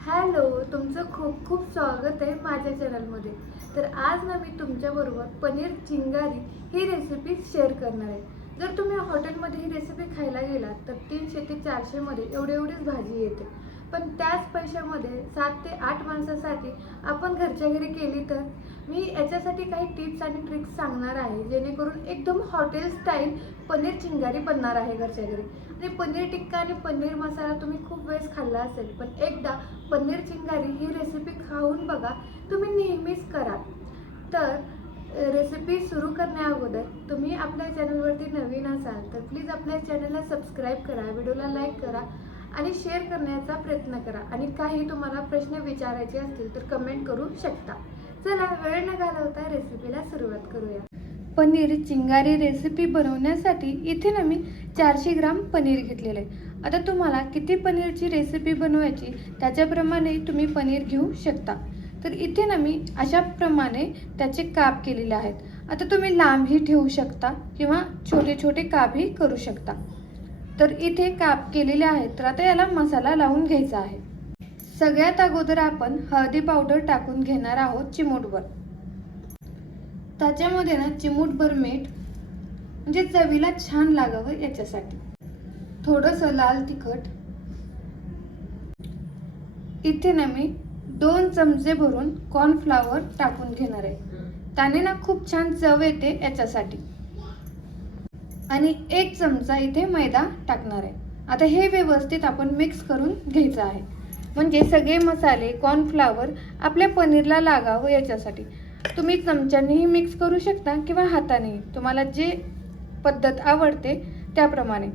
Hello तुमचं खूप खूप स्वागत आहे माझ्या चॅनलमध्ये. तर आज ना मी तुमच्याबरोबर पनीर चिंगारी ही रेसिपी शेअर करणार आहे. जर तुम्ही हॉटेलमध्ये ही रेसिपी खायला गेलात तर तीनशे ते चारशेमध्ये एवढी एवढीच भाजी येते. पण त्याच पैशामध्ये सात ते आठ माणसासाठी आपण घरच्या घरी केली तर? मी याच्यासाठी काही टिप्स आणि ट्रिक्स सांगणार आहे जेणेकरून एकदम हॉटेल स्टाईल पनीर चिंगारी बनणार आहे घरच्या घरी. आणि पनीर टिक्का आणि पनीर मसाला तुम्ही खूप वेळेस खाल्ला असेल पण एकदा पनीर चिंगारी ही रेसिपी खाऊन बघा तुम्ही नेहमीच करा. तर रेसिपी सुरू करण्या अगोदर तुम्ही आपल्या चॅनलवरती नवीन असाल तर प्लीज आपल्या चॅनलला सबस्क्राईब करा व्हिडिओला लाईक करा आणि शेअर करण्याचा प्रयत्न करा. आणि काही तुम्हाला प्रश्न विचारायचे असतील तर कमेंट करू शकता. चला वेळ न घालवता रेसिपीला सुरुवात करूया. पनीर चिंगारी रेसिपी बनवण्यासाठी इथे ना मी चारशे ग्राम पनीर घेतलेलं आहे. आता तुम्हाला किती पनीरची रेसिपी बनवायची त्याच्याप्रमाणे तुम्ही पनीर घेऊ शकता. तर इथे ना मी अशाप्रमाणे त्याचे काप केलेले आहेत. आता तुम्ही लांबही ठेवू शकता किंवा छोटे छोटे कापही करू शकता. तर इथे काप केलेले आहेत. तर आता याला मसाला लावून घ्यायचा आहे. सगळ्यात अगोदर आपण हळदी पावडर टाकून घेणार आहोत चिमूटभर. त्याच्यामध्ये ना चिमूटभर मीठ म्हणजे चवीला छान लागावं याच्यासाठी. थोडंसं लाल तिखट. इथे ना मी दोन चमचे भरून कॉर्नफ्लावर टाकून घेणार आहे. त्याने ना खूप छान चव येते याच्यासाठी. आणि एक चमचा इथे मैदा टाकणार आहे. आता हे व्यवस्थित आपण मिक्स करून घ्यायचं आहे. म्हणजे सगळे मसाले कॉर्नफ्लावर आपल्या पनीरला लागावं याच्यासाठी. तुम्ही चमच्यानेही मिक्स करू शकता किंवा हाताने. तुम्हाला जे पद्धत आवडते त्याप्रमाणे.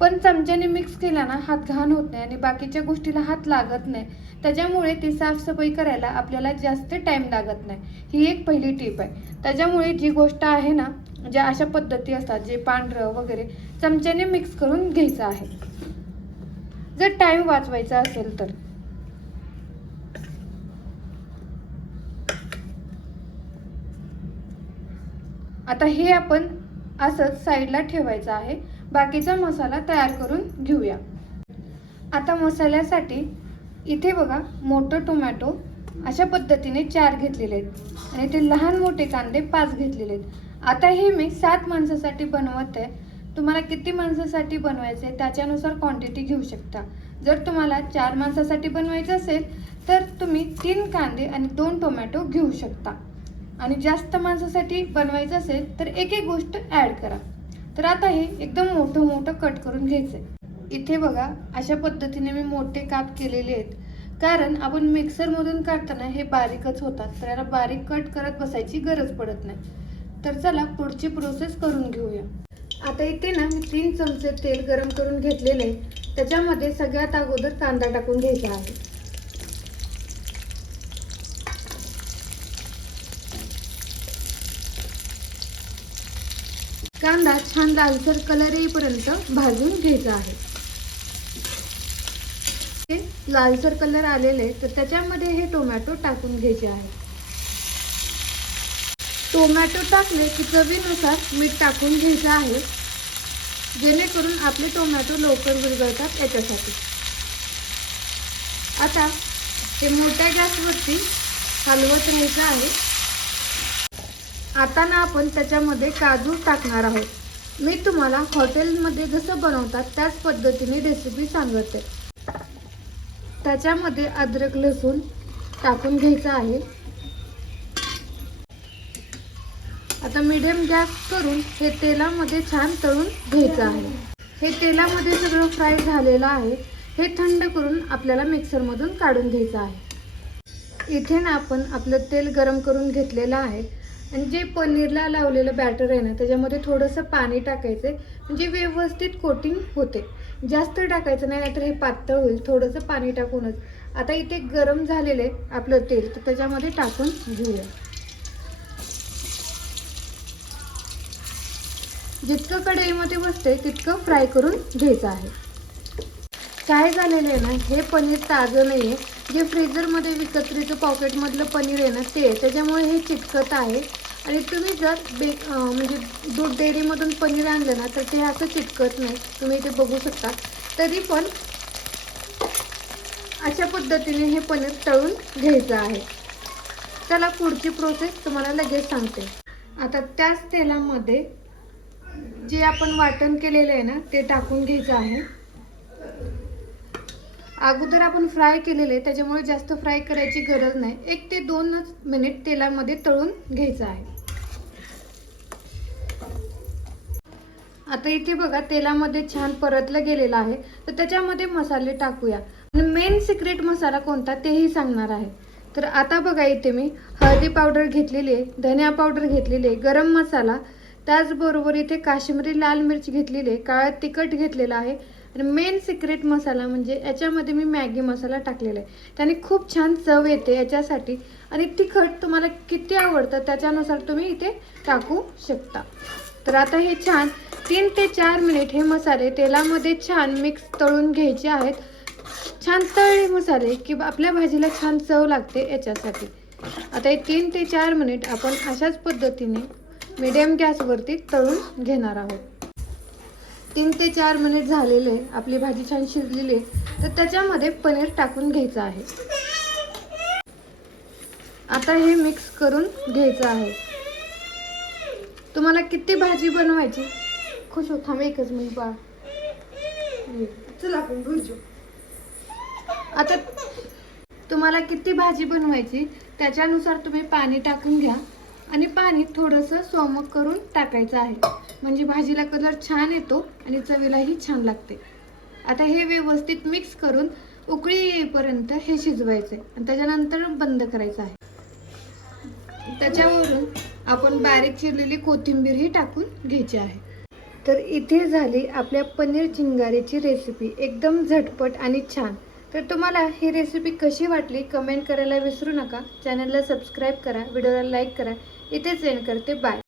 पण चमच्याने मिक्स केला ना हात घाण होत नाही आणि बाकीच्या गोष्टीला हात लागत नाही. त्याच्यामुळे ती साफसफाई करायला आपल्याला जास्त टाईम लागत नाही. ही एक पहिली टीप आहे. त्याच्यामुळे जी गोष्ट आहे ना ज्या अशा पद्धती असतात जे पांढरं वगैरे चमच्याने मिक्स करून घ्यायचं आहे. जर टाईम वाचवायचा असेल तर. आता हे आपण असंच साईडला ठेवायचं आहे. बाकीचा मसाला तयार करून घेऊया. आता मसाल्यासाठी इथे बघा मोठं टोमॅटो अशा पद्धतीने चार घेतलेले आहेत. आणि ते लहान मोठे कांदे पाच घेतलेले आहेत. आता हे मी सात माणसासाठी बनवत आहे. तुम्हाला किती माणसासाठी बनवायचे आहे त्याच्यानुसार क्वांटिटी घेऊ शकता. जर तुम्हाला चार माणसासाठी बनवायचं असेल तर तुम्ही तीन कांदे आणि दोन टोमॅटो घेऊ शकता. आणि जास्त माणसासाठी बनवायचं असेल तर एक एक गोष्ट ॲड करा. तर आता हे एकदम मोठं मोठं कट करून घ्यायचं आहे इथे बघा अशा पद्धतीने मी मोठे काप केलेले आहेत. कारण आपण मिक्सरमधून काढताना हे बारीकच होतात. तर याला बारीक कट करत बसायची गरज पडत नाही. तर चला पुढची प्रोसेस करून घेऊया. आता इथे ना मी तीन चमचे तेल गरम करून घेतलेले आहे. त्याच्यामध्ये सगळ्यात अगोदर कांदा टाकून घ्यायचा आहे. कांदा छान लालसर कलर येईपर्यंत भाजून घ्यायचा आहे. लालसर कलर आलेले तर त्याच्यामध्ये हे टोमॅटो टाकून घ्यायचे आहे. टोमॅटो टाकले की चवीनुसार मीठ टाकून घ्यायचं आहे जेणेकरून आपले टोमॅटो लवकर विरघळतात याच्यासाठी. आता ते मोठ्या गॅसवरती हलवत राहायचं आहे. आता ना आपण त्याच्यामध्ये काजू टाकणार आहोत. मी तुम्हाला हॉटेलमध्ये जसं बनवतात त्याच पद्धतीने रेसिपी सांगत. आहे त्याच्यामध्ये अद्रक लसूण टाकून घ्यायचं आहे. आता मीडियम गॅस करून हे तेलामध्ये छान तळून घ्यायचं आहे. हे तेलामध्ये सगळं फ्राय झालेलं आहे. हे थंड करून आपल्याला मिक्सरमधून काढून घ्यायचं आहे. इथे ना आपण आपलं तेल गरम करून घेतलेलं आहे. आणि जे पनीरला लावलेलं बॅटर आहे ना त्याच्यामध्ये थोडंसं पाणी टाकायचं आहे म्हणजे व्यवस्थित कोटिंग होते. जास्त टाकायचं नाही नाहीतर हे पातळ होईल. थोडंसं पाणी टाकूनच. आता इथे गरम झालेलं आहे आपलं तेल तर त्याच्यामध्ये टाकून घेऊया. जितकं कढईमध्ये बसते तितकं फ्राय करून घ्यायचं आहे. काय झालेलं आहे ना हे पनीर ताजं नाही आहे जे फ्रीजरमध्ये विकत्रीचं पॉकेटमधलं पनीर आहे ना ते त्याच्यामुळे हे चिटकत आहे. आणि तुम्ही जर बे म्हणजे दूध डेअरीमधून पनीर आणलं ना तर ते असं चिटकत नाही. तुम्ही इथे बघू शकता. तरी पण अशा पद्धतीने हे पनीर तळून घ्यायचं आहे. चला पुढची प्रोसेस तुम्हाला लगेच सांगते. आता त्याच तेलामध्ये जे आपण वाटण केलेलं आहे ना ते टाकून घ्यायचं आहे. अगोदर आपण फ्राय केलेले त्याच्यामुळे जास्त फ्राय करायची गरज नाही. एक ते दोनच मिनिट तेलामध्ये तळून घ्यायचं आहे. आता इथे बघा तेलामध्ये छान परतलं गेलेलं आहे. तर त्याच्यामध्ये मसाले टाकूया. आणि मेन सिक्रेट मसाला कोणता तेही सांगणार आहे. तर आता बघा इथे मी हळदी पावडर घेतलेली आहे धनिया पावडर घेतलेली आहे गरम मसाला. त्याचबरोबर इथे काश्मीरी लाल मिरची घेतलेली आहे काळा तिखट घेतलेला आहे. आणि मेन सिक्रेट मसाला म्हणजे याच्यामध्ये मी मॅगी मसाला टाकलेला आहे. त्याने खूप छान चव येते याच्यासाठी. आणि तिखट तुम्हाला किती आवडतं त्याच्यानुसार तुम्ही इथे टाकू शकता. तर आता हे छान तीन ते चार मिनिट हे मसाले तेलामध्ये छान मिक्स तळून घ्यायचे आहेत. छान तळले मसाले की आपल्या भाजीला छान चव लागते याच्यासाठी. आता हे तीन ते चार मिनिट आपण अशाच पद्धतीने मिडियम गॅसवरती तळून घेणार आहोत. तीन ते चार मिनिट झालेले आपली भाजी छान शिजलेली आहे. तर त्याच्यामध्ये पनीर टाकून घ्यायचं आहे. आता हे मिक्स करून घ्यायचं आहे. तुम्हाला किती भाजी बनवायची? खुश हो थांब एकच मिनिट बाळ. चला आपण आता तुम्हाला किती भाजी बनवायची त्याच्यानुसार तुम्ही पाणी टाकून घ्या आणि पाणी थोडंसं सोमक करून टाकायचं आहे. म्हणजे भाजीला कलर छान येतो आणि चवीलाही छान लागते. आता हे व्यवस्थित मिक्स करून उकळी येईपर्यंत हे शिजवायचे आणि त्याच्यानंतर बंद करायचं आहे. त्याच्यावरून आपण बारीक चिरलेली कोथिंबीरही टाकून घ्यायची आहे. तर इथे झाली आपल्या पनीर चिंगारीची रेसिपी एकदम झटपट आणि छान. तर तुम्हाला ही रेसिपी कशी वाटली कमेंट करायला विसरू नका. चॅनलला सबस्क्राईब करा व्हिडिओला लाईक करा. इथेच एंड करते. बाय